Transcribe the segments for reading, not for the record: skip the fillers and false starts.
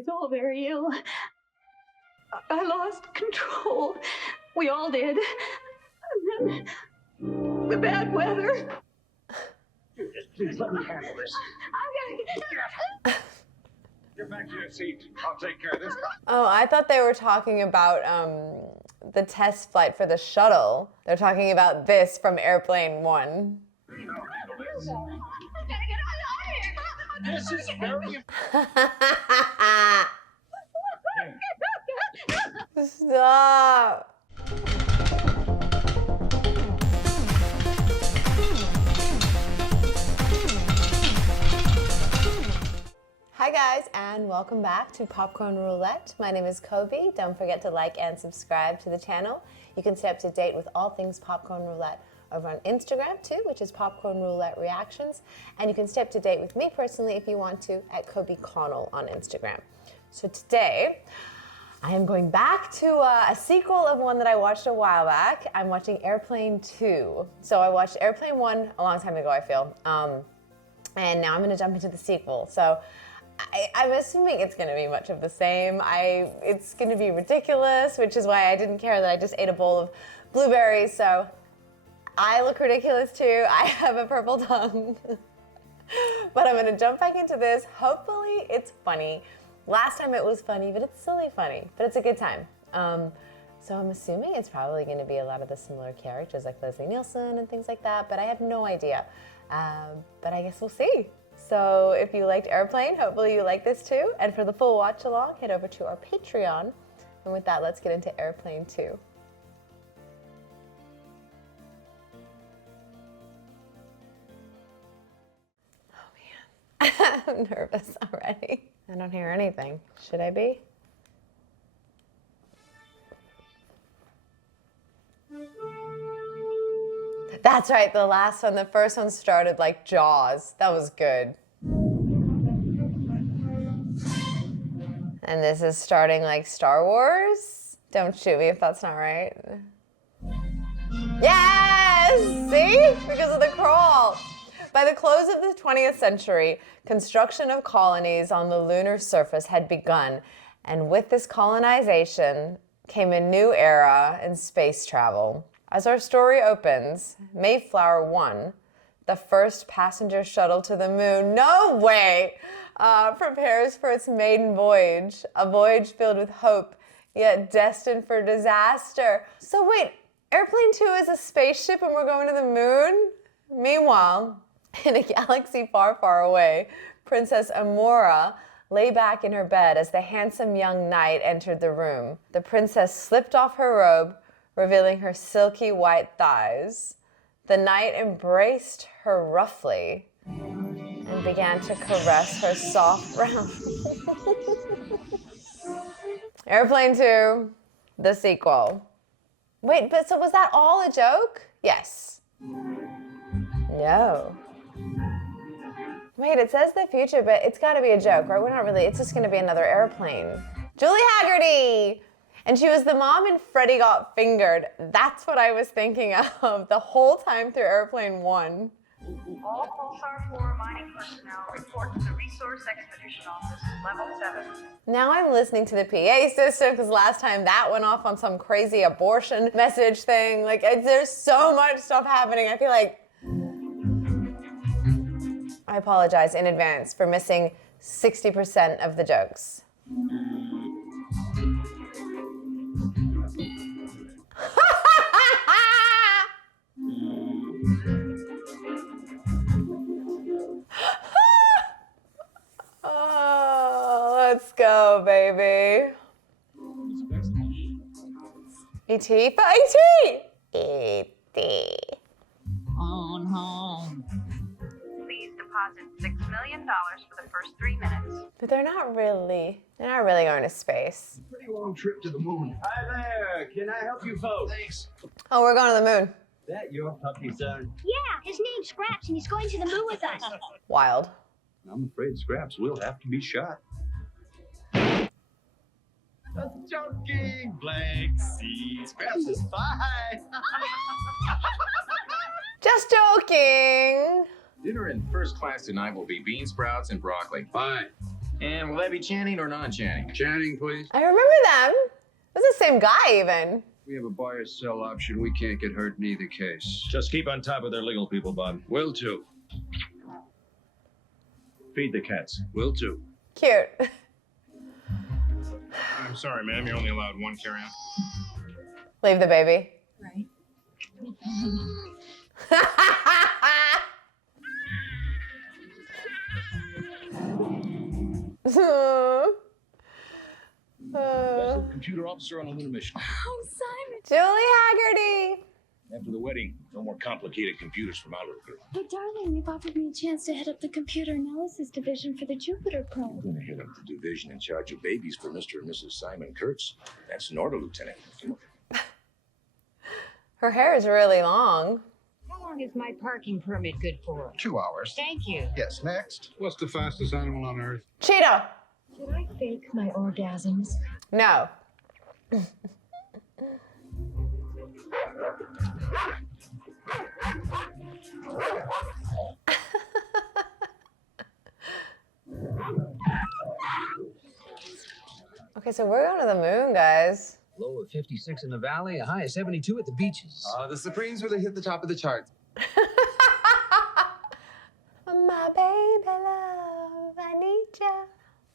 it's all very ill. I lost control. We all did. And then the bad weather. Please let me handle this. I'm gonna Get back to your seat. I'll take care of this. Oh, I thought they were talking about the test flight for the shuttle. They're talking about this from Airplane 1. This is very Stop. Hi guys, and welcome back to Popcorn Roulette. My name is Coby. Don't forget to like and subscribe to the channel. You can stay up to date with all things Popcorn Roulette over on Instagram too, which is Popcorn Roulette Reactions. And you can stay up to date with me personally if you want to at Coby Connell on Instagram. So today, I am going back to a sequel of one that I watched a while back. I'm watching Airplane 2. So I watched Airplane 1 a long time ago, I feel. And now I'm gonna jump into the sequel. So I'm assuming it's gonna be much of the same. It's gonna be ridiculous, which is why I didn't care that I just ate a bowl of blueberries. So I look ridiculous too. I have a purple tongue. But I'm gonna jump back into this. Hopefully it's funny. Last time it was funny, but it's silly funny, but it's a good time. So I'm assuming it's probably gonna be a lot of the similar characters like Leslie Nielsen and things like that, but I have no idea. But I guess we'll see. So if you liked Airplane, hopefully you like this too. And for the full watch along, head over to our Patreon. And with that, let's get into Airplane 2. Oh man, I'm nervous already. I don't hear anything. Should I be? That's right, the last one, the first one started like Jaws. That was good. And this is starting like Star Wars? Don't shoot me if that's not right. Yes! See? Because of the crawl. By the close of the 20th century, construction of colonies on the lunar surface had begun, and with this colonization came a new era in space travel. As our story opens, Mayflower 1, the first passenger shuttle to the moon, no way, prepares for its maiden voyage, a voyage filled with hope, yet destined for disaster. So wait, Airplane 2 is a spaceship and we're going to the moon? Meanwhile, in a galaxy far, far away, Princess Amora lay back in her bed as the handsome young knight entered the room. The princess slipped off her robe, revealing her silky white thighs. The knight embraced her roughly and began to caress her soft brown. Airplane 2, the sequel. Wait, but so was that all a joke? Yes. No. Wait, it says the future, but it's gotta be a joke, right? We're not really, it's just gonna be another airplane. Julie Hagerty! And she was the mom in Freddy Got Fingered. That's what I was thinking of the whole time through Airplane 1. All Pulsar 4 mining personnel report to the Resource Expedition Office, Level 7. Now I'm listening to the PA system because last time that went off on some crazy abortion message thing. Like, there's so much stuff happening. I feel like I apologize in advance for missing 60% of the jokes. Oh, let's go, baby. E.T. for E.T. E.T. On home. Please deposit $6 million for the first 3 minutes. But they're not really going to space. pretty long trip to the moon. Hi there. Can I help you folks? Thanks. Oh, we're going to the moon. Is that your puppy, son? Yeah, his name's Scraps, and he's going to the moon with us. Wild. I'm afraid Scraps will have to be shot. Just joking, Blank. See, Scraps is fine. Just joking. Dinner in first class tonight will be bean sprouts and broccoli. Fine. And will that be Channing or non-Channing? Channing, please. I remember them. That's the same guy, even. We have a buy or sell option. We can't get hurt in either case. Just keep on top of their legal people, Bob. Will do. Feed the cats. Will do. Cute. I'm sorry, ma'am. You're only allowed one carry-on. Leave the baby. Right. Special computer officer on a lunar mission. Oh, Simon. Julie Hagerty. After the wedding, no more complicated computers from our little girl. But darling, you've offered me a chance to head up the computer analysis division for the Jupiter probe. I'm gonna head up the division in charge of babies for Mr. and Mrs. Simon Kurtz. That's an order, Lieutenant. Come on. Her hair is really long. How long is my parking permit good for? 2 hours. Thank you. Yes, next. What's the fastest animal on Earth? Cheetah. Should I fake my orgasms? No. Okay, so we're going to the moon, guys. Low of 56 in the valley, a high of 72 at the beaches. The Supremes really hit the top of the charts. My baby love, I need ya.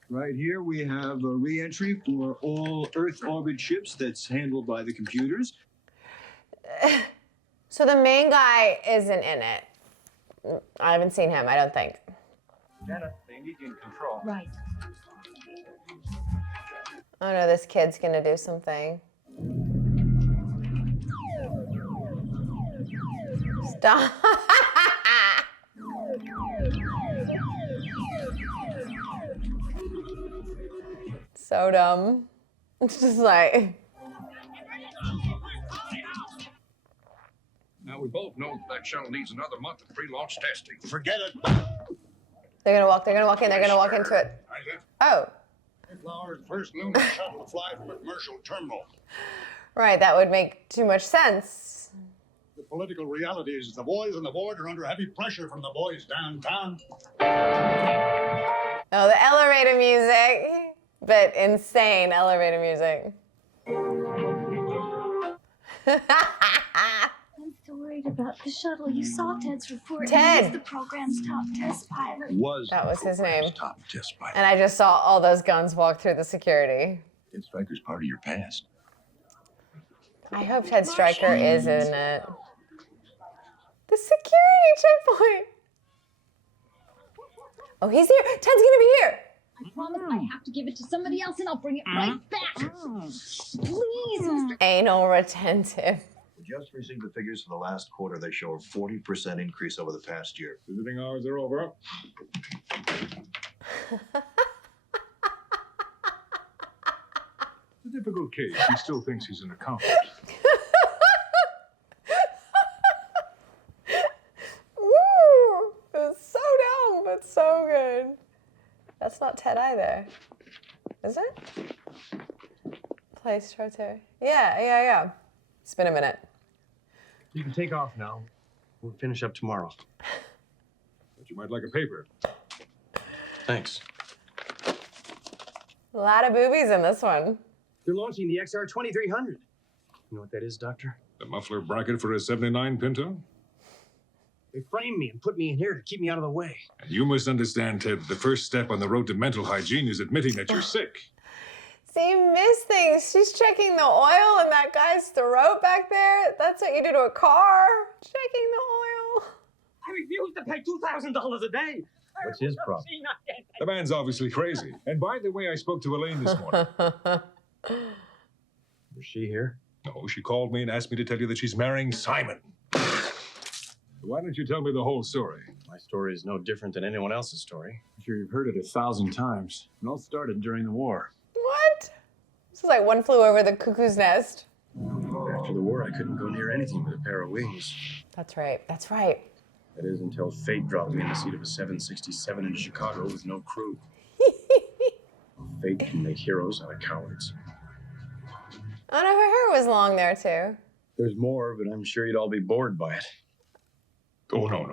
Right here, we have a re-entry for all Earth orbit ships that's handled by the computers. So the main guy isn't in it. I haven't seen him, I don't think. Jenna, they need you in control. Right. Oh no, this kid's gonna do something. Stop. So dumb. It's just like. Now, we both know that shuttle needs another month of pre-launch testing. Forget it. They're gonna walk in, they're gonna walk into it. Oh. Flower's first lunar shuttle to fly from a commercial terminal. Right, that would make too much sense. The political reality is the boys on the board are under heavy pressure from the boys downtown. Oh, the elevator music. But insane elevator music. I'm so worried about the shuttle. You saw Ted's report. Ted. He was the program's top test pilot. That was his name. Top test pilot. And I just saw all those guns walk through the security. Ted Stryker's part of your past. I hope Ted Stryker is in it. The security checkpoint. Oh, he's here. Ted's gonna be here. I promise I have to give it to somebody else and I'll bring it right back. Please, Mr. Anal retentive. We just received the figures for the last quarter. They show a 40% increase over the past year. Visiting hours are over. It's a difficult case. He still thinks he's an accountant. Woo! It was so dumb, but so good. That's not Ted either. Is it? Place Trotter. Yeah. It's been a minute. You can take off now. We'll finish up tomorrow. But you might like a paper. Thanks. A lot of boobies in this one. They're launching the XR 2300. You know what that is, Doctor? The muffler bracket for a 79 Pinto? They framed me and put me in here to keep me out of the way. And you must understand, Ted, the first step on the road to mental hygiene is admitting that you're sick. See, you miss things. She's checking the oil in that guy's throat back there. That's what you do to a car. Checking the oil. I refuse to pay $2,000 a day. What's his problem? The man's obviously crazy. And by the way, I spoke to Elaine this morning. Was she here? No, she called me and asked me to tell you that she's marrying Simon. Why don't you tell me the whole story? My story is no different than anyone else's story. I'm sure you've heard it 1,000 times. It all started during the war. What? This is like One Flew Over the Cuckoo's Nest. After the war, I couldn't go near anything with a pair of wings. That's right. That's right. That is until fate dropped me in the seat of a 767 in Chicago with no crew. Fate can make heroes out of cowards. Oh no, her hair was long there too. There's more, but I'm sure you'd all be bored by it. Oh, no.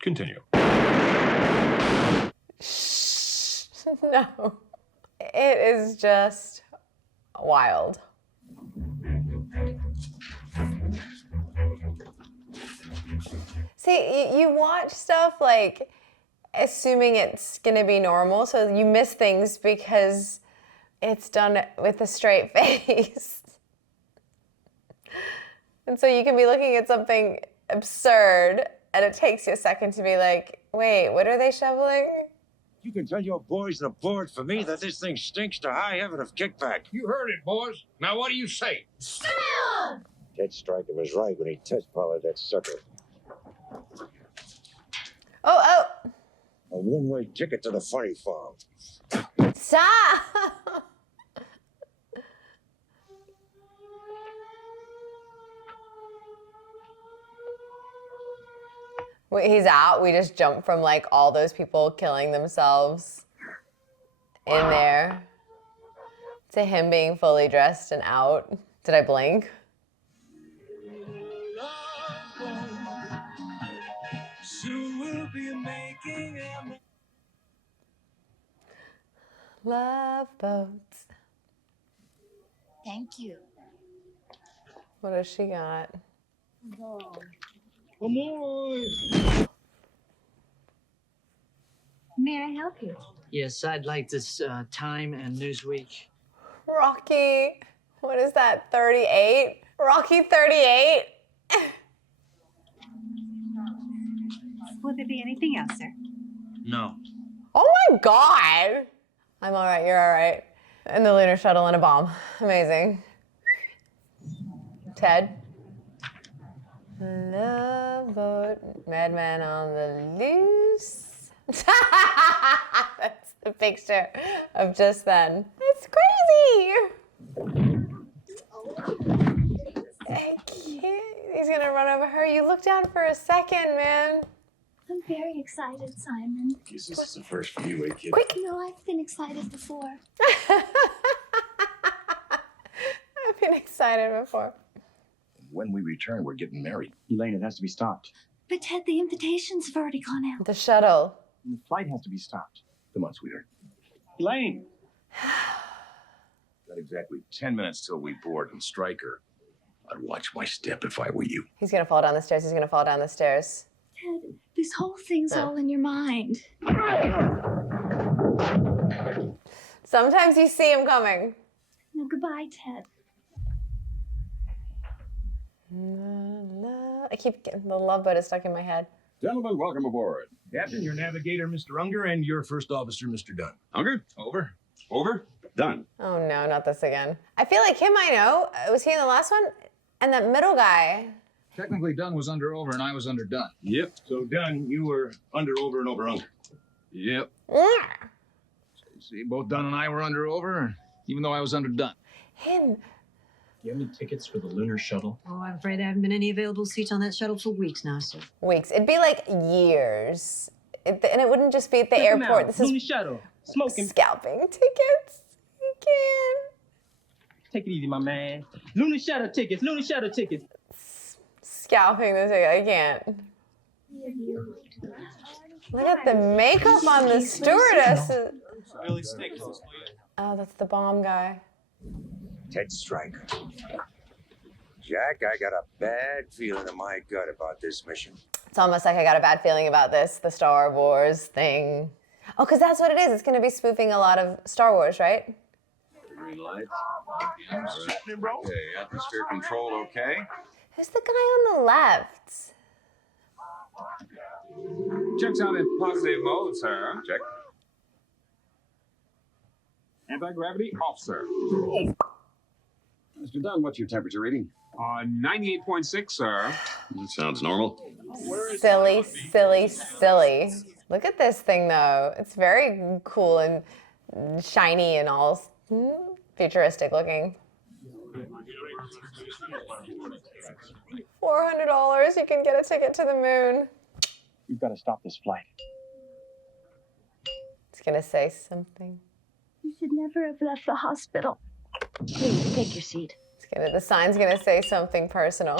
Continue. No. It is just wild. See, you watch stuff like assuming it's gonna be normal, so you miss things because it's done with a straight face. And so you can be looking at something absurd and it takes you a second to be like, wait, what are they shoveling? You can tell your boys the board for me that this thing stinks to high heaven of kickback. You heard it, boys. Now what do you say? Ted Stryker was right when he test-piloted that sucker. Oh. A one-way ticket to the funny farm. Stop! Wait, he's out. We just jumped from like all those people killing themselves in there to him being fully dressed and out. Did I blink? Love boats. Thank you. What has she got? Come on. May I help you? Yes, I'd like this Time and Newsweek. Rocky, what is that, 38? Rocky 38? Will there be anything else, sir? No. Oh my God. I'm all right, you're all right. And the lunar shuttle and a bomb. Amazing. Ted? Love boat, madman on the loose. That's the picture of just then. It's crazy. I can't. He's gonna run over her. You look down for a second, man. I'm very excited, Simon. Guess this is the first for you, kid. Quick. No, I've been excited before. I've been excited before. When we return, we're getting married. Elaine, it has to be stopped. But Ted, the invitations have already gone out. The shuttle. And the flight has to be stopped. Come on, sweetheart. Elaine! Got exactly 10 minutes till we board and Stryker. I'd watch my step if I were you. He's gonna fall down the stairs. He's gonna fall down the stairs. Ted, this whole thing's all in your mind. Sometimes you see him coming. Now, goodbye, Ted. I keep getting the Love Boat is stuck in my head. Gentlemen, welcome aboard. Captain, your navigator, Mr. Unger, and your first officer, Mr. Dunn. Unger? Over. Over? Done. Oh no, not this again. I feel like him I know. Was he in the last one? And that middle guy. Technically, Dunn was under over, and I was under Dunn. Yep. So, Dunn, you were under, over, and over, under. Yep. Yeah. See, both Dunn and I were under over, even though I was under Dunn. Him. Do you have any tickets for the lunar shuttle? Oh, I'm afraid there haven't been any available seats on that shuttle for weeks now, sir. Weeks. It'd be like years. And it wouldn't just be at the airport. This is shuttle. Smoking. Scalping tickets. You can. Take it easy, my man. Lunar shuttle tickets. Lunar shuttle tickets. Scalping the ticket. I can't. Look at the makeup on the stewardess. Really stinks. Oh, that's the bomb guy. Ted Stryker. Jack, I got a bad feeling in my gut about this mission. It's almost like I got a bad feeling about this, the Star Wars thing. Oh, because that's what it is. It's going to be spoofing a lot of Star Wars, right? Green lights. Okay, atmosphere control okay. Who's the guy on the left? Checks out in positive mode, sir. Check. Anti-gravity off, sir. Mr. Dunn, what's your temperature reading? 98.6, sir. That sounds normal. Silly, silly, silly. Look at this thing, though. It's very cool and shiny and all futuristic looking. $400, you can get a ticket to the moon. You've got to stop this flight. It's gonna say something. You should never have left the hospital. Please, take your seat. The sign's gonna say something personal.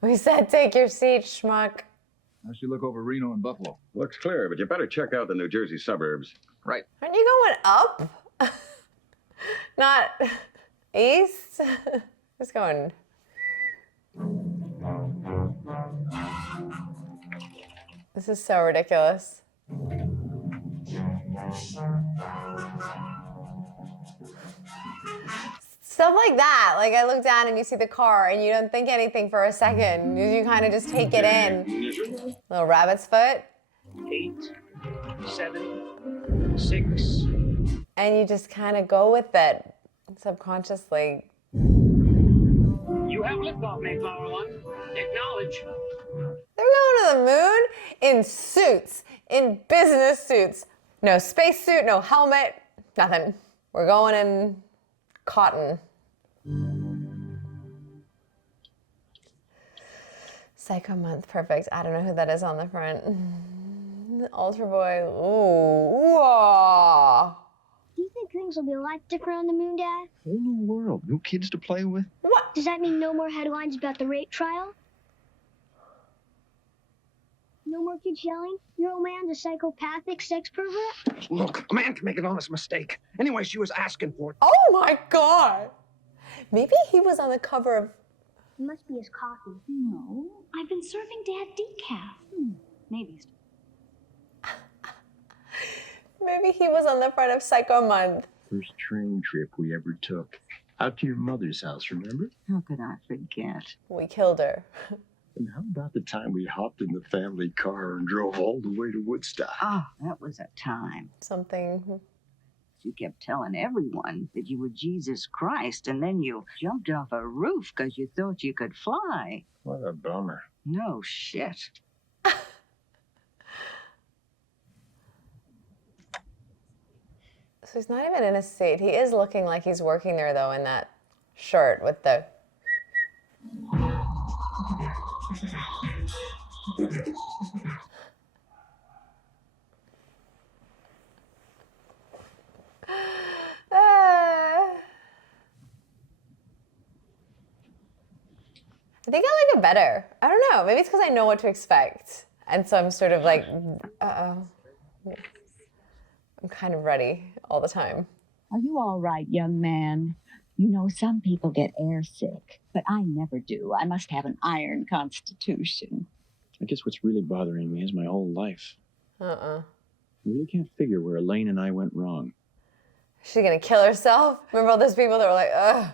We said take your seat, schmuck. How's she look over Reno and Buffalo? Looks clear, but you better check out the New Jersey suburbs. Right. Aren't you going up? Not east? Just going. This is so ridiculous. Stuff like that. Like I look down and you see the car and you don't think anything for a second. You kind of just take it in. Little rabbit's foot. 8, 7, 6. And you just kind of go with it subconsciously. You have liftoff, Mayflower 1. Acknowledge. They're going to the moon in suits, in business suits. No spacesuit, no helmet, nothing. We're going in cotton. Psycho Month, perfect. I don't know who that is on the front. Ultra Boy, ooh, whoa. Do you think things will be a lot different on the moon, Dad? Whole new world, new kids to play with. What? Does that mean no more headlines about the rape trial? No more kids yelling, your old man's a psychopathic sex pervert? Look, a man can make an honest mistake. Anyway, she was asking for it. Oh my God. Maybe he was on the cover of... It must be his coffee. No, I've been serving Dad decaf. Maybe. Maybe he was on the front of Psycho Month. First train trip we ever took. Out to your mother's house, remember? How could I forget? We killed her. And how about the time we hopped in the family car and drove all the way to Woodstock? Ah, that was a time. Something. You kept telling everyone that you were Jesus Christ, and then you jumped off a roof because you thought you could fly. What a bummer. No shit. So he's not even in a seat. He is looking like he's working there, though, in that shirt with the... I think I like it better. I don't know. Maybe it's because I know what to expect. And so I'm sort of like, uh-oh. I'm kind of ready all the time. Are you all right, young man? You know, some people get airsick, but I never do. I must have an iron constitution. I guess what's really bothering me is my whole life. I really can't figure where Elaine and I went wrong. Is she gonna kill herself? Remember all those people that were like, ugh.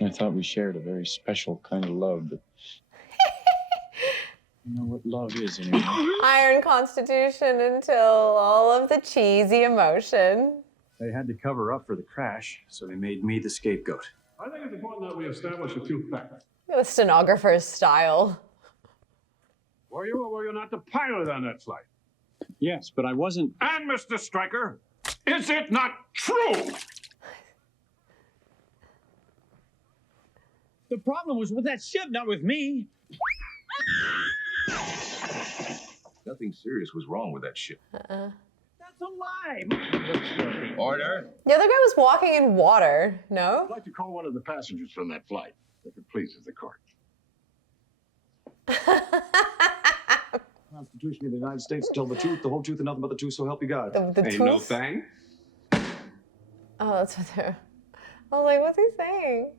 I thought we shared a very special kind of love, but you know what love is anymore. Iron constitution until all of the cheesy emotion. They had to cover up for the crash, so they made me the scapegoat. I think it's important that we establish a few facts. The stenographer's style. Were you or were you not the pilot on that flight? Yes, but I wasn't. And Mr. Stryker, is it not true? The problem was with that ship, not with me. Nothing serious was wrong with that ship. That's a lie. Order. The other guy was walking in water, no? I'd like to call one of the passengers from that flight, if it pleases the court. Constitution of the United States, tell the truth, the whole truth, and nothing but the truth, so help you God. The Ain't truth? no thing. Oh, that's what they're... I was like, what's he saying?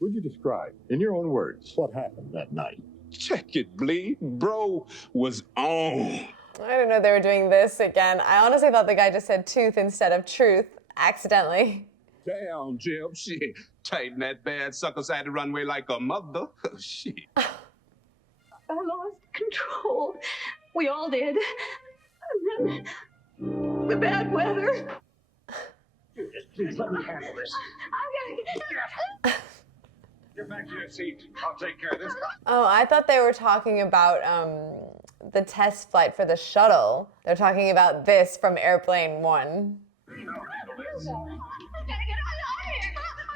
Would you describe, in your own words, what happened that night? Check it, bleed. Bro was on. I didn't know they were doing this again. I honestly thought the guy just said tooth instead of truth, accidentally. Damn, Jim, shit. Tighten that bad sucker side the runway like a mother. Shit. I lost control. We all did. And then the bad weather. Please let me handle this. I'm gonna Get back to your seat. I'll take care of this. Oh, I thought they were talking about the test flight for the shuttle. They're talking about this from Airplane 1.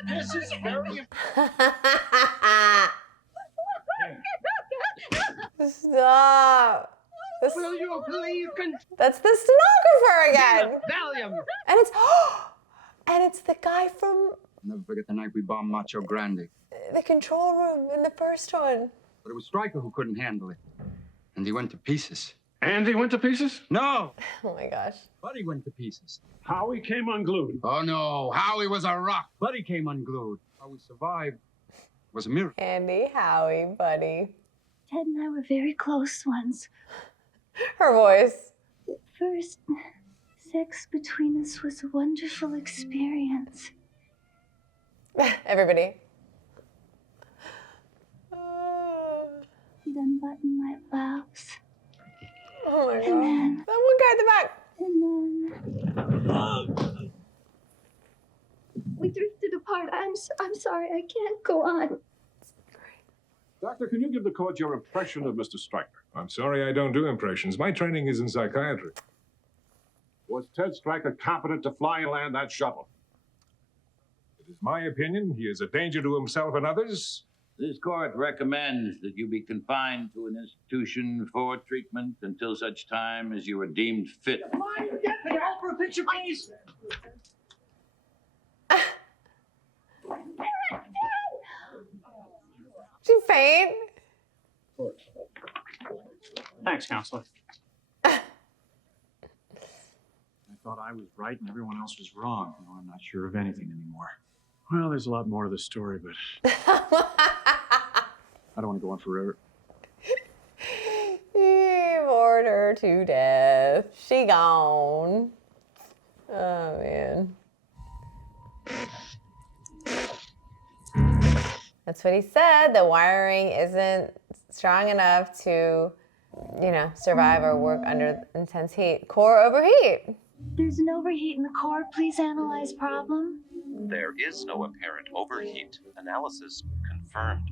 This is very Stop. Will you please That's the stenographer again. Valium. And it's and it's the guy from Never forget the night we bombed Macho Grande. the control room in the first one. But it was Stryker who couldn't handle it. And he went to pieces. Andy went to pieces? No. Oh my gosh. Buddy went to pieces. Howie came unglued. Oh, no. Howie was a rock. Buddy came unglued. How we survived was a miracle. Andy, Howie, Buddy. Ted and I were very close once. Her voice. At first, sex between us was a wonderful experience. Everybody. He'd unbutton my blouse. Oh my god. And then, that one guy at the back. And then we drifted apart. I'm sorry, I can't go on. Doctor, can you give the court your impression of Mr. Stryker? I'm sorry I don't do impressions. My training is in psychiatry. Was Ted Stryker competent to fly and land that shuttle? It is my opinion he is a danger to himself and others. This court recommends that you be confined to an institution for treatment until such time as you are deemed fit. Come on, get me all for a picture, please. She faint. Thanks, counselor. I thought I was right and everyone else was wrong. No, I'm not sure of anything anymore. Well, there's a lot more to the story, but I don't want to go on forever. He bored her to death. She gone. Oh, man. That's what he said. The wiring isn't strong enough to, you know, survive or work under intense heat. Core overheat. There's an overheat in the core. Please analyze problem. There is no apparent overheat. Analysis confirmed.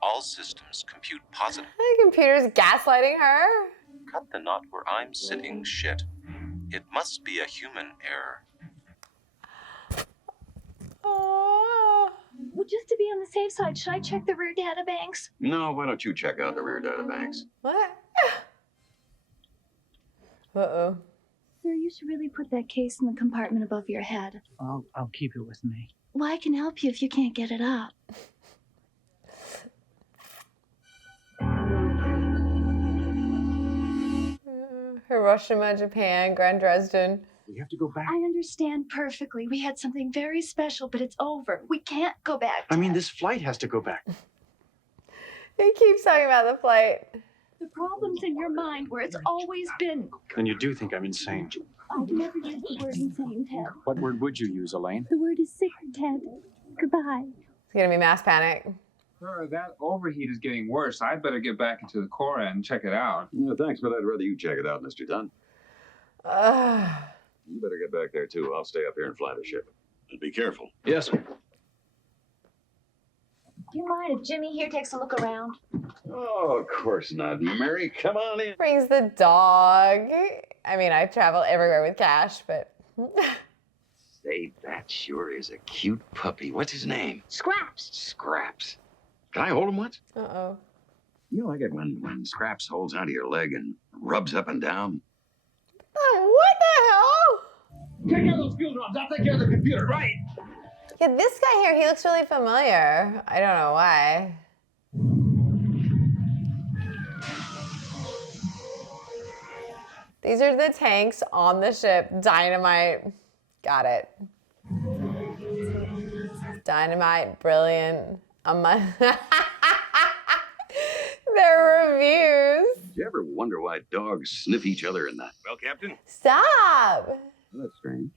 All systems compute positive. The computer's gaslighting her. Cut the knot where I'm sitting, shit. It must be a human error. Oh. Well, just to be on the safe side, should I check the rear data banks? No, why don't you check out the rear data banks? What? Uh-oh. Sir, you should really put that case in the compartment above your head. I'll keep it with me. Well, I can help you if you can't get it up. Hiroshima, Japan, Grand Dresden. We have to go back. I understand perfectly. We had something very special, but it's over. We can't go back. I mean, this flight has to go back. He keeps talking about the flight. The problem's in your mind where it's always been. And you do think I'm insane. I've never used the word insane, Ted. What word would you use, Elaine? The word is sick, Ted. Goodbye. It's gonna be mass panic. Sir, that overheat is getting worse. I'd better get back into the core and check it out. Yeah, thanks, but I'd rather you check it out, Mr. Dunn. You better get back there, too. I'll stay up here and fly the ship. And be careful. Yes, sir. Do you mind if Jimmy here takes a look around? Oh, of course not. Mary, come on in. Brings the dog. I mean, I travel everywhere with Cash, but... Say, that sure is a cute puppy. What's his name? Scraps. Scraps. Can I hold him once? Uh-oh. You like it when Scraps holds onto your leg and rubs up and down? Oh, what the hell? Take out those fuel drums. I'll take care of the computer, right? Yeah, this guy here, he looks really familiar. I don't know why. These are the tanks on the ship. Dynamite. Got it. Dynamite, brilliant. Their reviews. Do you ever wonder why dogs sniff each other in that? Well, Captain? Stop. Well, that's strange.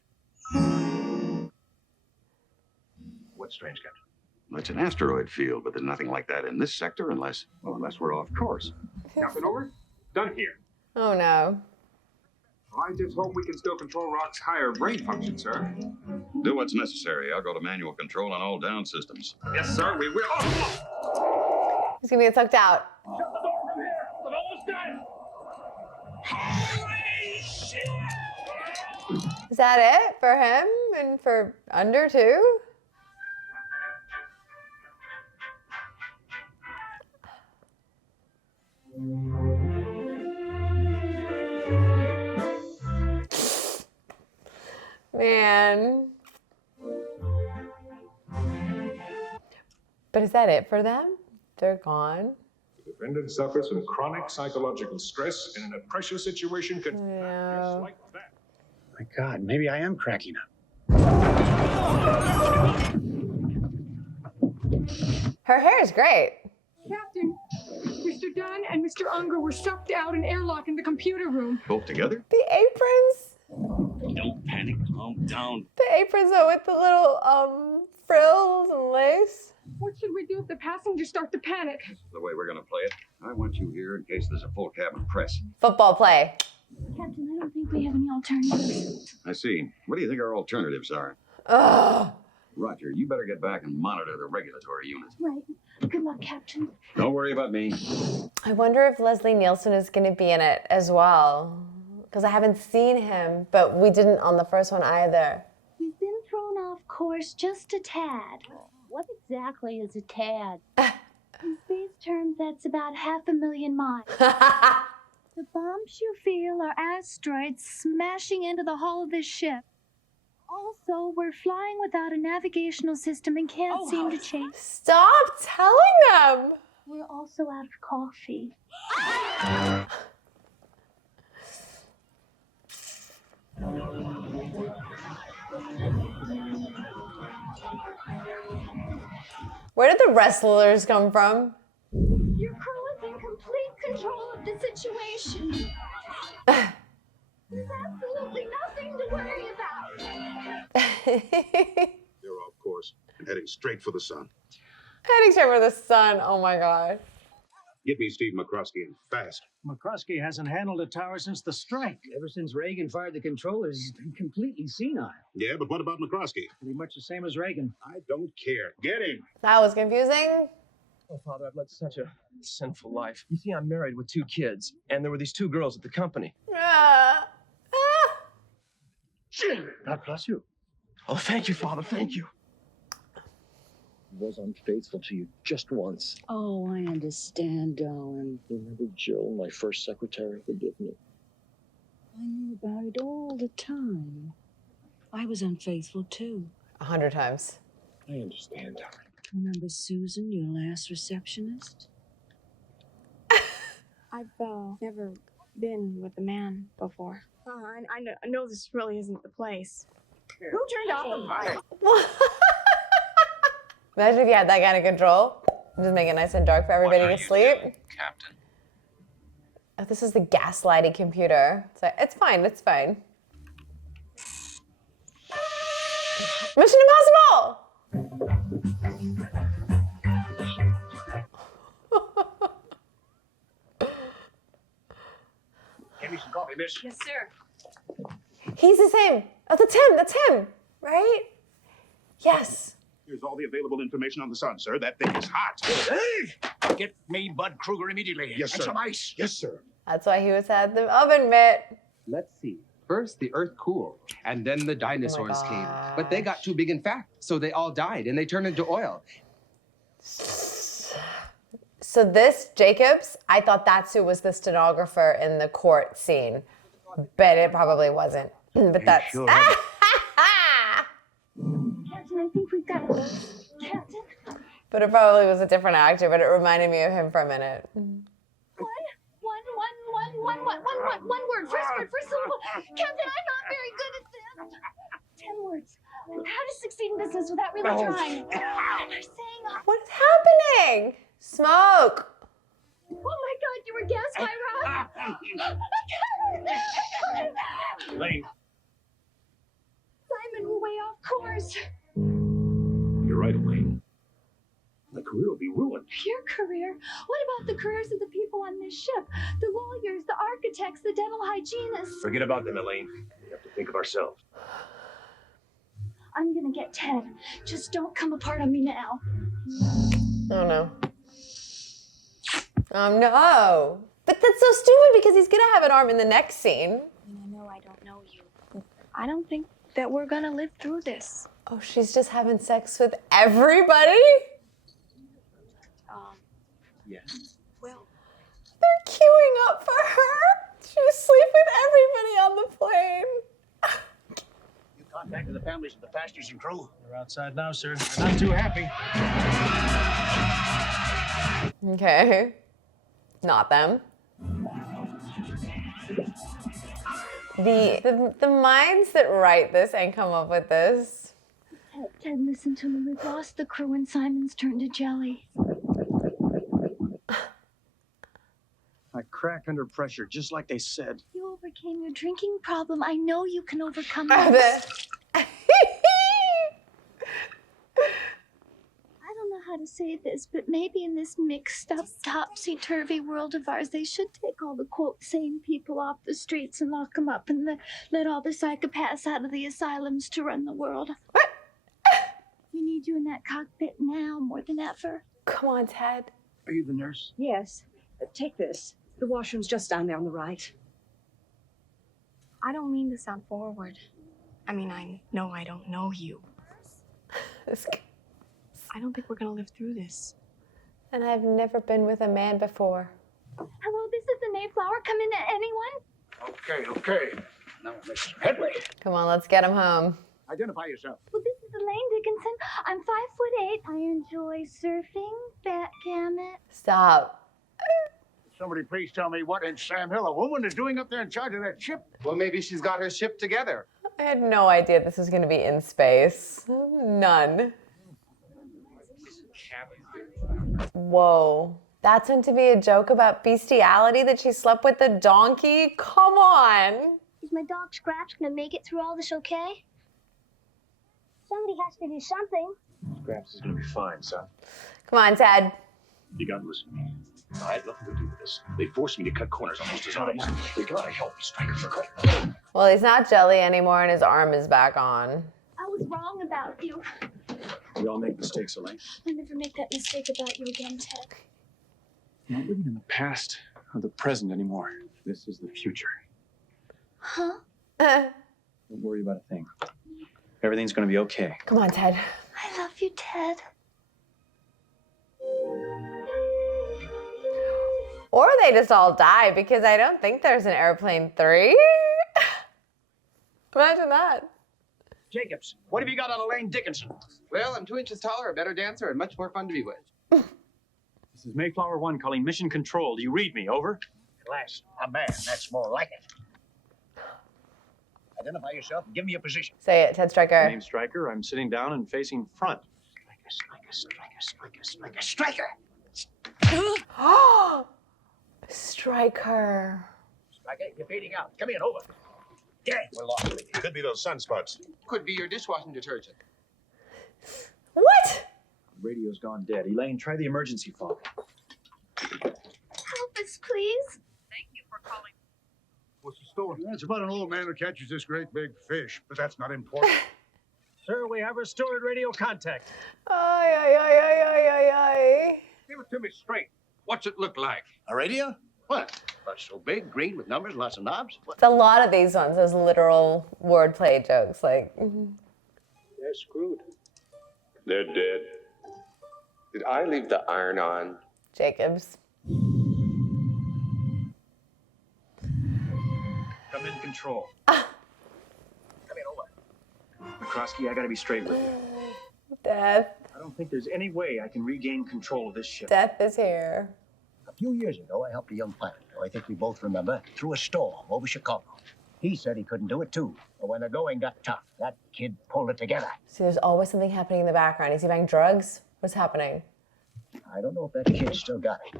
What's strange, Captain? Well, it's an asteroid field, but there's nothing like that in this sector unless we're off course. Captain, over? Done here. Oh, no. I just hope we can still control Rock's higher brain function, sir. Do what's necessary. I'll go to manual control on all down systems. Yes, sir, we will. Oh! He's gonna get sucked out. Shut the door from here. I'm almost done. Holy shit! Is that it for him and for Under too? Man. But is that it for them? They're gone? Defendant suffers from chronic psychological stress and in a pressure situation can just like that. My God, maybe I am cracking up. Her hair is great. Captain, Mr. Dunn and Mr. Unger were sucked out and airlocked in the computer room. Both together? The aprons. Don't panic, calm down. The aprons are with the little frills and lace. What should we do if the passengers start to panic? This is the way we're gonna play it. I want you here in case there's a full cabin press. Football play. Captain, I don't think we have any alternatives. I see. What do you think our alternatives are? Ugh. Roger, you better get back and monitor the regulatory unit. Right. Good luck, Captain. Don't worry about me. I wonder if Leslie Nielsen is going to be in it as well. Because I haven't seen him, but we didn't on the first one either. We've been thrown off course just a tad. What exactly is a tad? In space terms, that's about 500,000 miles. The bumps you feel are asteroids smashing into the hull of this ship. Also, we're flying without a navigational system and can't seem to change. Stop telling them! We're also out of coffee. Where did the wrestlers come from? Your crew is in complete control of the situation. There's absolutely nothing to worry about. They're off course and heading straight for the sun. Heading straight for the sun. Oh my God. Get me Steve McCroskey and fast. McCroskey hasn't handled a tower since the strike. Ever since Reagan fired the controllers, he's been completely senile. Yeah, but what about McCroskey? Pretty much the same as Reagan. I don't care. Get him. That was confusing. Oh, Father, I've led such a sinful life. You see, I'm married with 2 kids, and there were these 2 girls at the company. God bless you. Oh, thank you, Father, thank you. Was unfaithful to you just once. Oh, I understand, darling. Remember Jill, my first secretary? Forgive me. I knew about it all the time. I was unfaithful too. 100 times. I understand, darling. Remember Susan, your last receptionist? I've never been with a man before. I know this really isn't the place. Who turned off the fire? Imagine if you had that kind of control. Just make it nice and dark for everybody to sleep. Captain. Oh, this is the gaslighting computer. It's fine, it's fine. Mission Impossible! Give me some coffee, miss. Yes, sir. He's the same. Oh, that's him, right? Yes. Here's all the available information on the sun, sir. That thing is hot. Hey! Get me Bud Kruger immediately. Yes, and sir. some ice. Yes, sir. That's why he was at the oven mitt. Let's see. First, the Earth cooled, and then the dinosaurs came. But they got too big and fat, so they all died, and they turned into oil. So this, Jacobs, I thought that's who was the stenographer in the court scene. But it probably wasn't. But that's... Captain, I think we've got it. Captain? But it probably was a different actor, but it reminded me of him for a minute. One word. First word, first syllable. Captain, I'm not very good at this. 10 words. How to succeed in business without really trying. They're saying... What's happening? Smoke. Oh my God, you were gas my rod. Lane. Simon, we're way off course. You're right, Elaine. My career will be ruined. Your career? What about the careers of the people on this ship? The lawyers, the architects, the dental hygienists. Forget about them, Elaine. We have to think of ourselves. I'm gonna get Ted. Just don't come apart on me now. Oh no. Oh no. But that's so stupid because he's gonna have an arm in the next scene. I know I don't know you. I don't think that we're gonna live through this. Oh, she's just having sex with everybody? Yeah. Well, they're queuing up for her. She's sleeping everybody on the plane. You contacted the families of the passengers and crew? They're outside now, sir. They're not too happy. Okay. Not them. The minds that write this and come up with this. Ted, listen to me. We've lost the crew and Simon's turned to jelly. I crack under pressure, just like they said. You overcame your drinking problem. I know you can overcome this. I don't know how to say this, but maybe in this mixed up, topsy-turvy world of ours, they should take all the, quote, sane people off the streets and lock them up and let all the psychopaths out of the asylums to run the world. We need you in that cockpit now more than ever. Come on, Ted. Are you the nurse? Yes. Take this. The washroom's just down there on the right. I don't mean to sound forward. I mean, I know I don't know you. I don't think we're gonna live through this. And I've never been with a man before. Hello, this is the Mayflower. Come in, anyone? Okay. Now let's make some headway. Come on, let's get him home. Identify yourself. Well, this is Elaine Dickinson. I'm 5'8". I enjoy surfing, backgammon. Stop. Somebody please tell me what in Sam Hill a woman is doing up there in charge of that ship. Well, maybe she's got her ship together. I had no idea this was going to be in space. None. Whoa. That's meant to be a joke about bestiality that she slept with the donkey? Come on. Is my dog Scraps gonna make it through all this okay? Somebody has to do something. Scraps is gonna be fine, son. Come on, Ted. You gotta listen to me. I had nothing to do with this. They forced me to cut corners almost as eyes. They gotta help me, Striker, for Christ's. Well, he's not jelly anymore and his arm is back on. I was wrong about you. We all make mistakes, Elaine. I'll never make that mistake about you again, Ted. You're not living in the past or the present anymore. This is the future. Huh? Don't worry about a thing. Everything's gonna be okay. Come on, Ted. I love you, Ted. Or they just all die because I don't think there's an airplane 3. Imagine that. Jacobs, what have you got on Elaine Dickinson? Well, I'm 2 inches taller, a better dancer, and much more fun to be with. This is Mayflower 1 calling mission control. Do you read me? Over. Class, a man. That's more like it. Identify yourself and give me your position. Say it, Ted Striker. My name's Striker. I'm sitting down and facing front. Striker! Striker. Striker, you're fading out. Come in, over. Dang, we're lost. Could be those sunspots. Could be your dishwashing detergent. What? The radio's gone dead. Elaine, try the emergency phone. Help us, please. Thank you for calling. What's the story? It's about an old man who catches this great big fish, but that's not important. Sir, we have restored radio contact. Ay, ay, ay, ay, ay, ay, ay. Give it to me straight. What's it look like? A radio? What? Not so big, green with numbers, lots of knobs. What? It's a lot of these ones, those literal wordplay jokes. Like, They're screwed. They're dead. Did I leave the iron on? Jacobs. Come in control. Come in, over. McCroskey, I gotta be straight with you. Death. I don't think there's any way I can regain control of this ship. Death is here. A few years ago, I helped a young pilot, who I think we both remember, through a storm over Chicago. He said he couldn't do it, too. But when the going got tough, that kid pulled it together. See, there's always something happening in the background. Is he buying drugs? What's happening? I don't know if that kid still got it.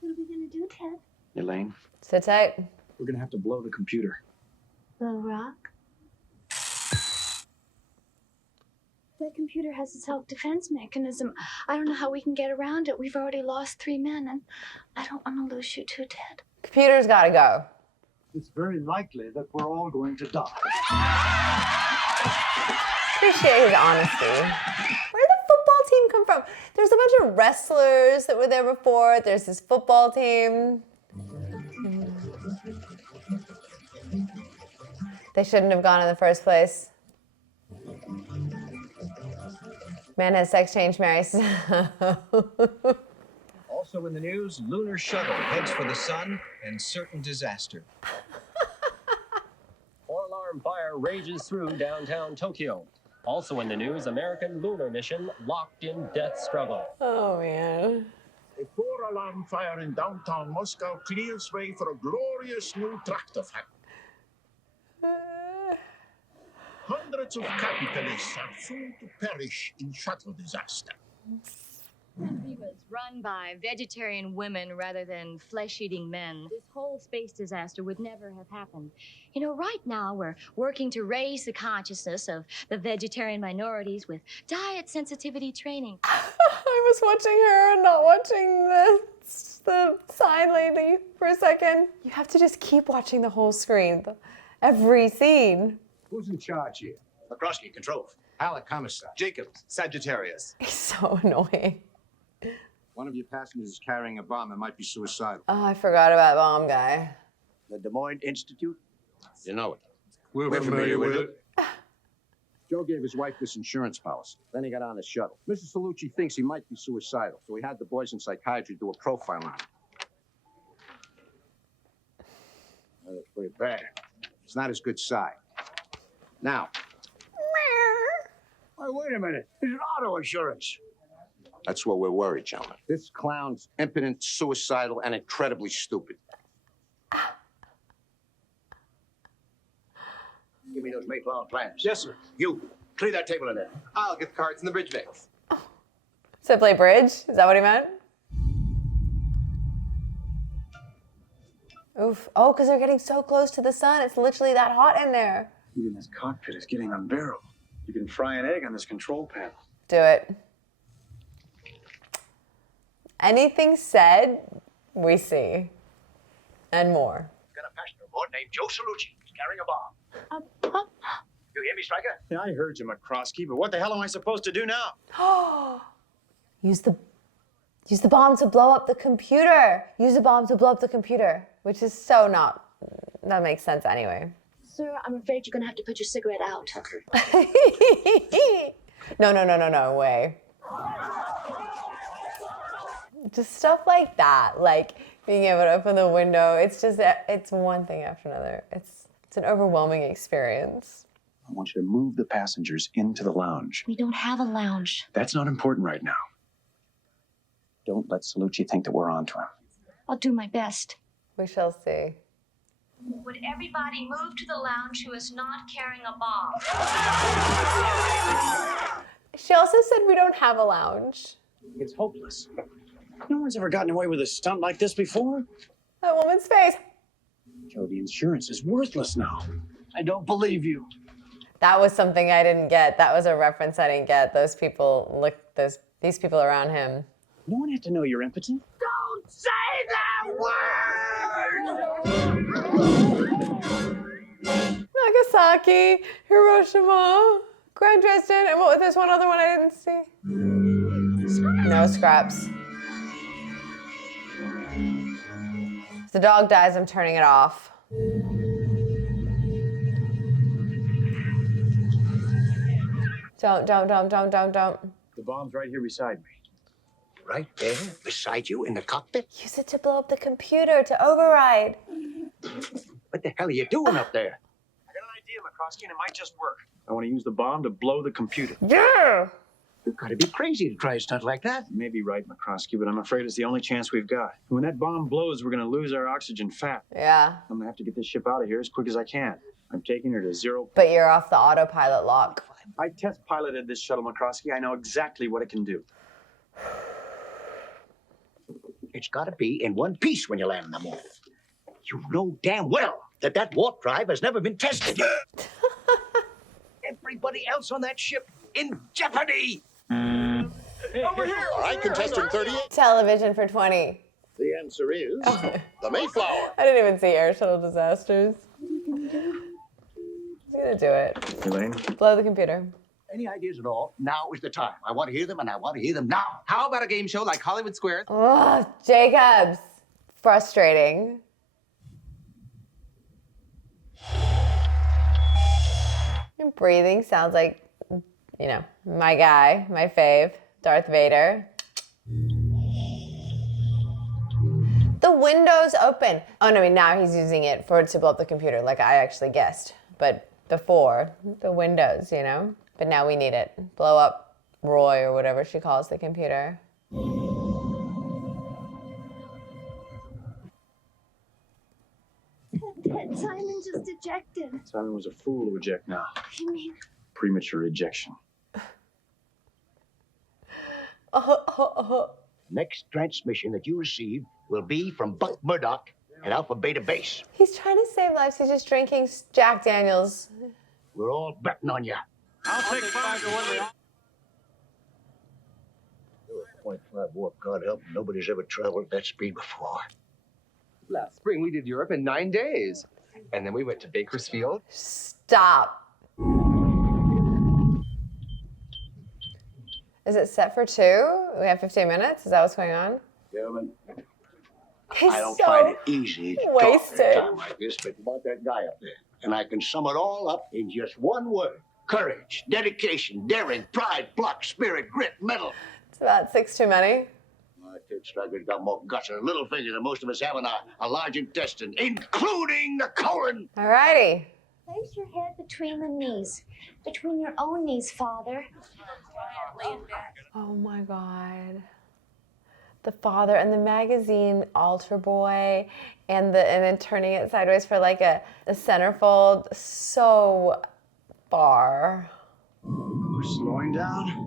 What are we gonna do, Ted? Elaine, Sit tight. we're gonna have to blow the computer. The rock? That computer has a self-defense mechanism. I don't know how we can get around it. We've already lost 3 men, and I don't want to lose you too, Ted. Computer's gotta go. It's very likely that we're all going to die. Appreciate his honesty. Where did the football team come from? There's a bunch of wrestlers that were there before. There's this football team. They shouldn't have gone in the first place. Man has sex change, marries. Also in the news, lunar shuttle heads for the sun and certain disaster. 4-alarm fire rages through downtown Tokyo. Also in the news, American lunar mission locked in death struggle. Oh, man. A 4 Major alarm fire in downtown Moscow clears way for a glorious new tractor factory. Hundreds of capitalists are soon to perish in shuttle disaster. Country was run by vegetarian women rather than flesh-eating men, this whole space disaster would never have happened. You know, right now we're working to raise the consciousness of the vegetarian minorities with diet sensitivity training. I was watching her and not watching the sign lady for a second. You have to just keep watching the whole screen, every scene. Who's in charge here? McCroskey, control. Howell, commissar. Jacobs, Sagittarius. He's so annoying. One of your passengers is carrying a bomb that might be suicidal. Oh, I forgot about Bomb Guy. The Des Moines Institute? You know it. We're familiar with it. Joe gave his wife this insurance policy. Then he got on the shuttle. Mr. Salucci thinks he might be suicidal, so he had the boys in psychiatry do a profile on him. That's pretty bad. It's not his good side. Now. Hey, wait a minute. This is auto insurance. That's what we're worried, gentlemen. This clown's impotent, suicidal, and incredibly stupid. Give me those Mayflower plans. Yes, sir. You, clear that table in there. I'll get the cards in the bridge bags. So play bridge? Is that what he meant? Oof. Oh, because they're getting so close to the sun. It's literally that hot in there. Heat in this cockpit is getting unbearable. You can fry an egg on this control panel. Do it. Anything said, we see. And more. Got a passenger aboard named Joe Salucci. He's carrying a bomb. You hear me, Stryker? Yeah, I heard you, McCroskey, but what the hell am I supposed to do now? Use the bomb to blow up the computer. Use the bomb to blow up the computer, which is so not. That makes sense anyway. Sir, I'm afraid you're gonna have to put your cigarette out. Okay. No way. Just stuff like that, like being able to open the window. It's just, it's one thing after another. It's an overwhelming experience. I want you to move the passengers into the lounge. We don't have a lounge. That's not important right now. Don't let Salucci think that we're onto him. I'll do my best. We shall see. Would everybody move to the lounge who is not carrying a bomb? She also said we don't have a lounge. It's hopeless. No one's ever gotten away with a stunt like this before. That woman's face. Joe, the insurance is worthless now. I don't believe you. That was something I didn't get. That was a reference I didn't get. Those people, these people around him. No one has to know you're impotent. Don't say that word! Nagasaki, Hiroshima, Grand Dresden, and what was this one other one I didn't see? No scraps. If the dog dies, I'm turning it off. Don't. The bomb's right here beside me. Right there, beside you in the cockpit? Use it to blow up the computer, to override. What the hell are you doing up there? I got an idea, McCroskey, and it might just work. I want to use the bomb to blow the computer. Yeah! You've got to be crazy to try a stunt like that. You may be right, McCroskey, but I'm afraid it's the only chance we've got. When that bomb blows, we're going to lose our oxygen fat. Yeah. I'm going to have to get this ship out of here as quick as I can. I'm taking her to zero. But you're off the autopilot lock. I test piloted this shuttle, McCroskey. I know exactly what it can do. It's got to be in one piece when you land on the moon. You know damn well that that warp drive has never been tested. Everybody else on that ship in jeopardy. Over here! All right, contestant 38. Television for 20. The answer is the Mayflower. I didn't even see air shuttle disasters. He's gonna do it. Elaine? Blow the computer. Any ideas at all? Now is the time. I want to hear them, and I want to hear them now. How about a game show like Hollywood Squares? Ugh, Jacobs. Frustrating. Your breathing sounds like, you know, my guy, my fave, Darth Vader. The window's open. Oh, no, I mean, now he's using it to blow up the computer, like I actually guessed. But before, the windows, you know? But now we need it. Blow up Roy or whatever she calls the computer. Simon just ejected. Simon was a fool to eject now. You mean? Premature ejection. Next transmission that you receive will be from Buck Murdoch at Alpha Beta Base. He's trying to save lives. He's just drinking Jack Daniels. We're all betting on you. I'll take 5 to 1. 0.5 warp, God help, nobody's ever traveled at that speed before. Last spring, we did Europe in 9 days. And then we went to Bakersfield. Stop. Is it set for 2? We have 15 minutes? Is that what's going on? Gentlemen, He's I don't so find it easy to wasted. talk at a time like this, but about that guy up there. And I can sum it all up in just one word. Courage, dedication, daring, pride, pluck, spirit, grit, mettle. It's about 6 too many. My kid Striker's got more guts in a little finger than most of us have in a large intestine, including the colon. Alrighty. Place your head between the knees. Between your own knees, Father. Oh my God. The father and the magazine altar boy and then turning it sideways for like a centerfold. So far. We're slowing down.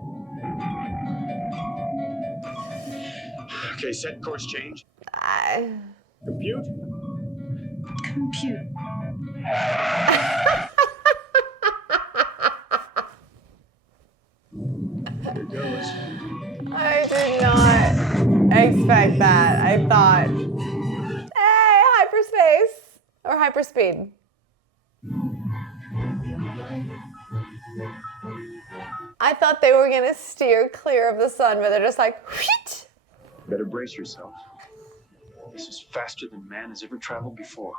Okay, set course change. Compute. Compute. Here goes. I did not expect that. I thought, hey, hyperspace or hyperspeed. I thought they were gonna steer clear of the sun, but they're just like, wheat. Better brace yourself. This is faster than man has ever traveled before.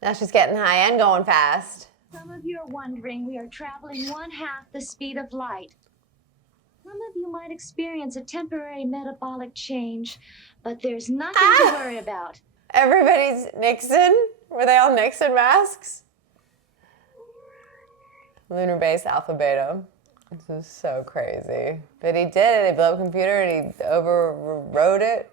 Now she's getting high and going fast. Some of you are wondering we are traveling 1/2 the speed of light. Some of you might experience a temporary metabolic change, but there's nothing to worry about. Everybody's Nixon? Were they all Nixon masks? Lunar base Alpha Beta. This is so crazy. But he did it. He blew up a computer and he overrode it.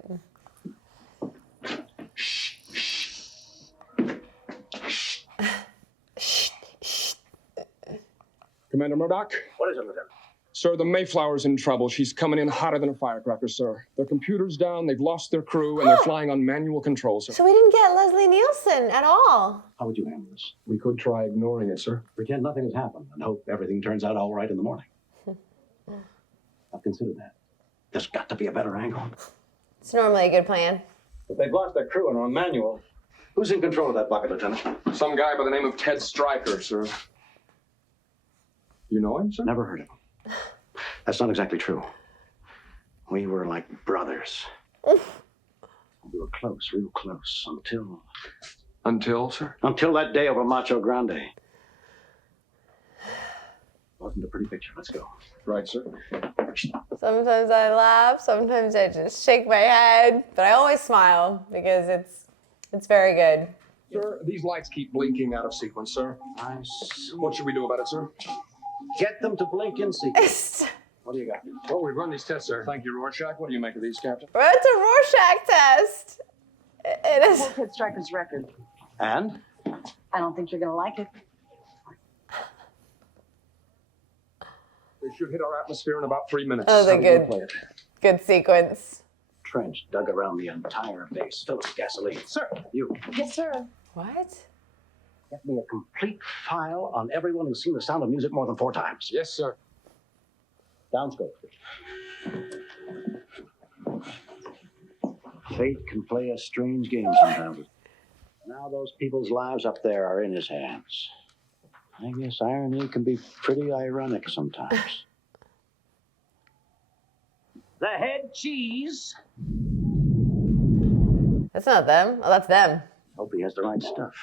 Commander Murdoch? What is it, Lieutenant? Sir, the Mayflower's in trouble. She's coming in hotter than a firecracker, sir. Their computer's down, they've lost their crew, and they're flying on manual control, sir. So we didn't get Leslie Nielsen at all. How would you handle this? We could try ignoring it, sir. Pretend nothing has happened and hope everything turns out all right in the morning. I'll consider that. There's got to be a better angle. It's normally a good plan. But they've lost their crew and are on manual. Who's in control of that bucket, Lieutenant? Some guy by the name of Ted Stryker, sir. You know him, sir? Never heard of him. That's not exactly true. We were like brothers. We were close, real close, until... Until, sir? Until that day over Macho Grande. Wasn't a pretty picture. Let's go. Right, sir. Sometimes I laugh, sometimes I just shake my head, but I always smile because it's very good. Sir, these lights keep blinking out of sequence, sir. Nice. What should we do about it, sir? Get them to blink in sequence. What do you got? Well, we've run these tests, sir. Thank you, Rorschach. What do you make of these, Captain? It's a Rorschach test. It is. Ted Stryker's record. And? I don't think you're gonna like it. They should hit our atmosphere in about 3 minutes. Oh, the How do you wanna play it? good sequence. Trench dug around the entire base. Fill it with gasoline. Sir, you. Yes, sir. What? Get me a complete file on everyone who's seen The Sound of Music more than 4 times. Yes, sir. Downscope. Fate can play a strange game sometimes. Now those people's lives up there are in his hands. I guess irony can be pretty ironic sometimes. The head cheese. That's not them. Oh, that's them. Hope he has the right stuff.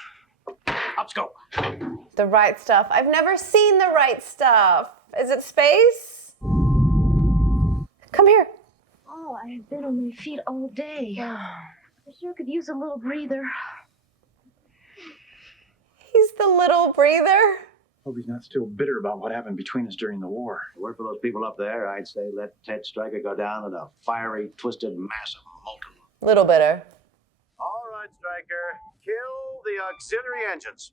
Let's go. The Right Stuff. I've never seen The Right Stuff. Is it space? Come here. Oh, I have been on my feet all day. I sure could use a little breather. He's the little breather. Hope he's not still bitter about what happened between us during the war. If it weren't for those people up there, I'd say let Ted Stryker go down in a fiery, twisted mass of molten. Little bitter. right, Stryker. Kill the auxiliary engines.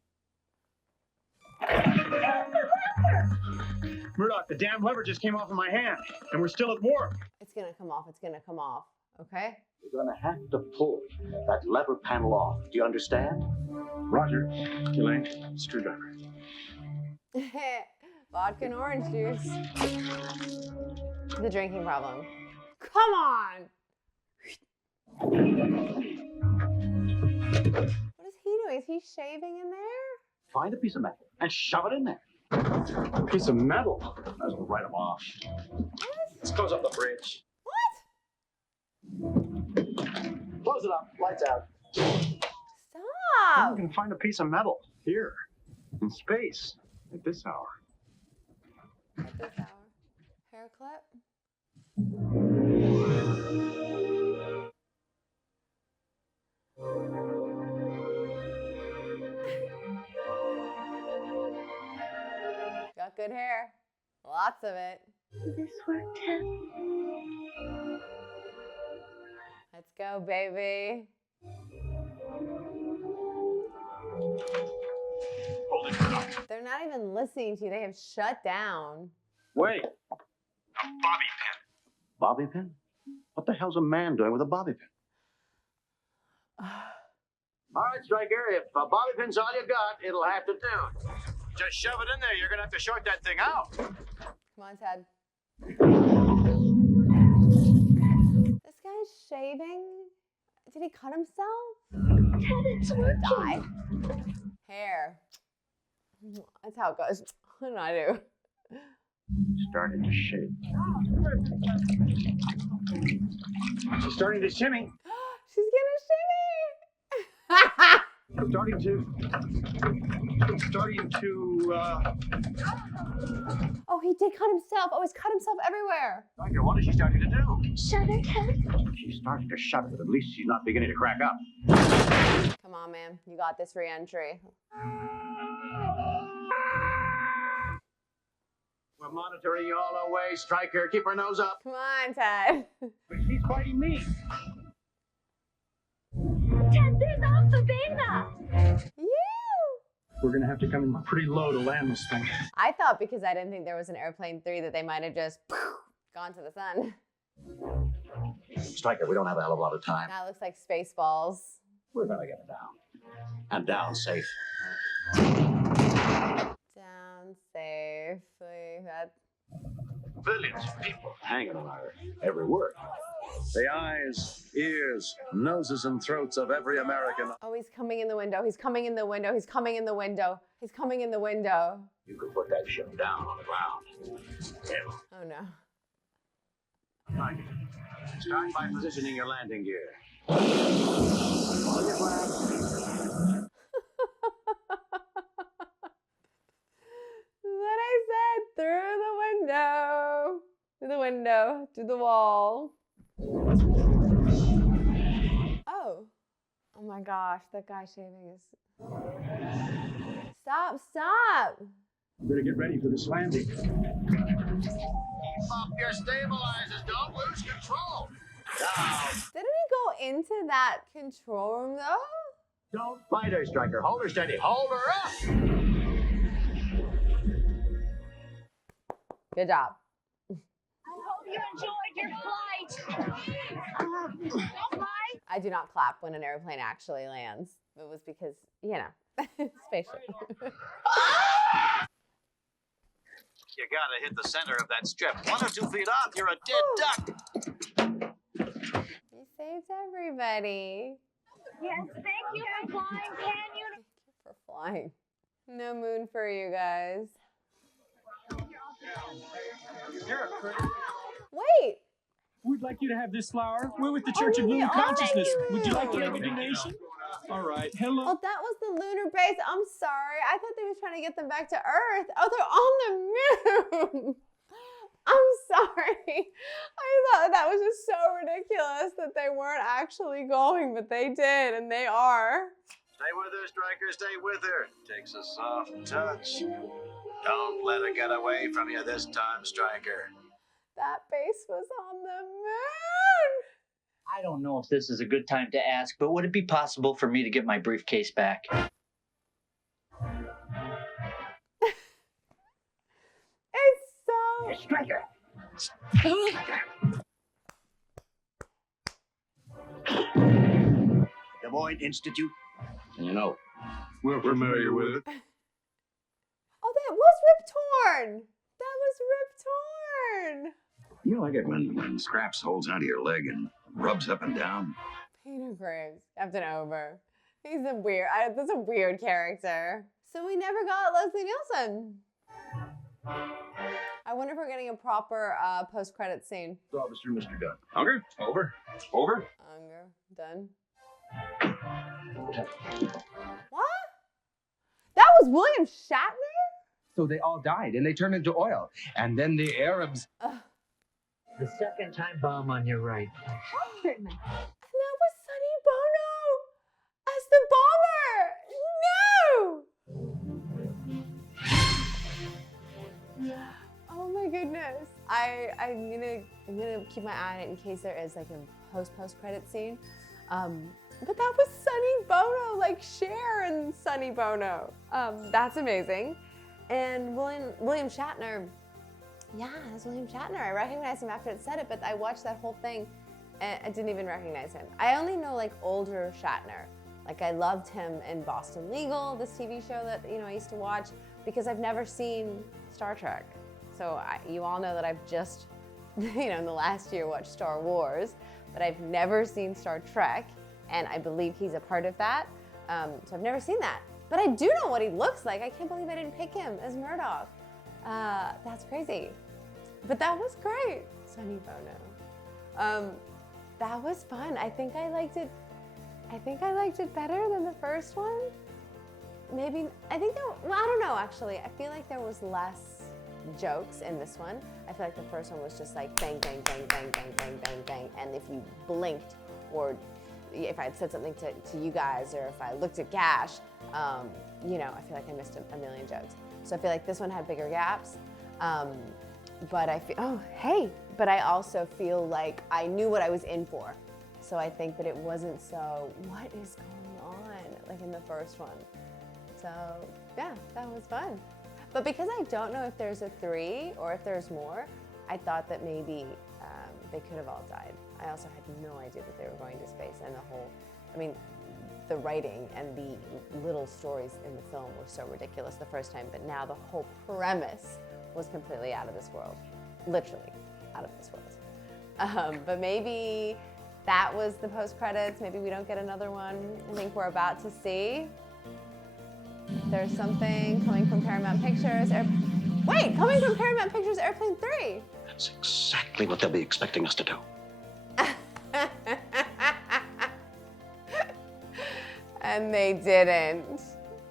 Murdoch, the damn lever just came off of my hand, and we're still at war. It's gonna come off. It's gonna come off. Okay? You're gonna have to pull that lever panel off. Do you understand? Roger. Elaine, screwdriver. Vodka and orange juice. The drinking problem. Come on! What is he doing? Is he shaving in there? Find a piece of metal and shove it in there. A piece of metal. Might as well write them off. This goes up the bridge. Close it up. Lights out. Stop! You can find a piece of metal here in space at this hour. At this hour. Hair clip. Got good hair. Lots of it. This work, Ted? Let's go, baby. Hold it, Murdoch. They're not even listening to you. They have shut down. Wait. A bobby pin. Bobby pin? What the hell's a man doing with a bobby pin? All right, Stryker. If a bobby pin's all you got, it'll have to do. Just shove it in there. You're gonna have to short that thing out. Come on, Ted. This guy's shaving. Did he cut himself? Ted, it's working. Die. Hair. That's how it goes. What did I do? Starting to shake. She's starting to shimmy. She's gonna shimmy. Starting to. Oh, he did cut himself. Oh, he's cut himself everywhere. Stryker, what is she starting to do? Shudder, Ted? She's starting to shudder, but at least she's not beginning to crack up. Come on, man. You got this re-entry. We're monitoring you all the way, Stryker. Keep her nose up. Come on, Ted. She's fighting me. Ted, there's Alpha Beta! You! We're gonna have to come in pretty low to land this thing. I thought because I didn't think there was an Airplane 3 that they might have just gone to the sun. Stryker, we don't have a hell of a lot of time. That looks like Spaceballs. We're gonna get it down. And down safe. Down safely. That... Billions of people hanging on our every word. The eyes, ears, noses, and throats of every American. Oh, he's coming in the window. He's coming in the window. He's coming in the window. He's coming in the window. You could put that ship down on the ground. Yeah. Oh, no. Right. Start by positioning your landing gear. All your flaps. What I said, through the window. Through the window, to the wall. Oh. Oh my gosh, that guy shaving is... Stop, stop! Better get ready for this landing. Keep up your stabilizers. Don't lose control. Down. Didn't he go into that control room though? Don't fight her, Stryker. Hold her steady. Hold her up. Good job. I hope you enjoyed your flight. Don't lie. I do not clap when an airplane actually lands. It was because, you know, spaceship. You gotta hit the center of that strip. 1 or 2 feet off, you're a dead duck. You saved everybody. Yes, thank you for flying. Can you? Thank you for flying. No moon for you guys. Wait! We'd like you to have this flower. We're with the Church of Lunar Consciousness. Would you like to make a donation? All right. Hello. Oh, that was the lunar base. I'm sorry. I thought they were trying to get them back to Earth. Oh, they're on the moon. I'm sorry. I thought that was just so ridiculous that they weren't actually going, but they did, and they are. Stay with her, Stryker. Stay with her. Takes a soft touch. Don't let her get away from you this time, Stryker. That base was on the moon. I don't know if this is a good time to ask, but would it be possible for me to get my briefcase back? It's so... Striker! Des Moines Institute. You know, We're familiar with it. Oh, that was Rip Torn. That was Rip Torn. You like it when Scraps holds onto your leg and rubs up and down? Peter Graves, Captain Over. He's a weird, that's a weird character. So we never got Leslie Nielsen. I wonder if we're getting a proper post-credit scene. Officer, Mr. Dunn. Hunger? Over. Over. Unger, done. What? That was William Shatner? So they all died and they turned into oil. And then the Arabs. The second time bomb on your right. Certainly. And that was Sonny Bono as the bomber. No! Oh my goodness. I'm gonna keep my eye on it in case there is like a post-credit scene. But that was Sonny Bono, like Cher and Sonny Bono. That's amazing. And William Shatner, yeah, that's William Shatner. I recognized him after it said it, but I watched that whole thing and I didn't even recognize him. I only know like older Shatner. Like I loved him in Boston Legal, this TV show that I used to watch, because I've never seen Star Trek. So you all know that I've just, in the last year watched Star Wars, but I've never seen Star Trek, and I believe he's a part of that. So I've never seen that. But I do know what he looks like. I can't believe I didn't pick him as Murdoch. That's crazy. But that was great, Sonny Bono. That was fun. I think I liked it better than the first one. Maybe, I don't know actually. I feel like there was less jokes in this one. I feel like the first one was just like bang, bang, bang, bang, bang, bang, bang, bang. And if you blinked, or if I had said something to you guys, or if I looked at Gash, I feel like I missed a million jokes. So I feel like this one had bigger gaps. But I feel, but I also feel like I knew what I was in for. So I think that it wasn't so, what is going on, like in the first one. So yeah, that was fun. But because I don't know if there's a 3 or if there's more, I thought that maybe they could have all died. I also had no idea that they were going to space, and the writing and the little stories in the film were so ridiculous the first time, but now the whole premise was completely out of this world. Literally out of this world. But maybe that was the post-credits. Maybe we don't get another one. I think we're about to see. There's something coming from Paramount Pictures. Coming from Paramount Pictures, Airplane 3. That's exactly what they'll be expecting us to do. And they didn't.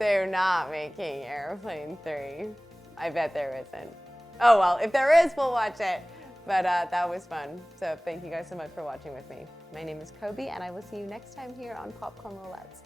They're not making Airplane 3. I bet there isn't. Oh well, if there is, we'll watch it. But that was fun. So thank you guys so much for watching with me. My name is Coby, and I will see you next time here on Popcorn Roulette.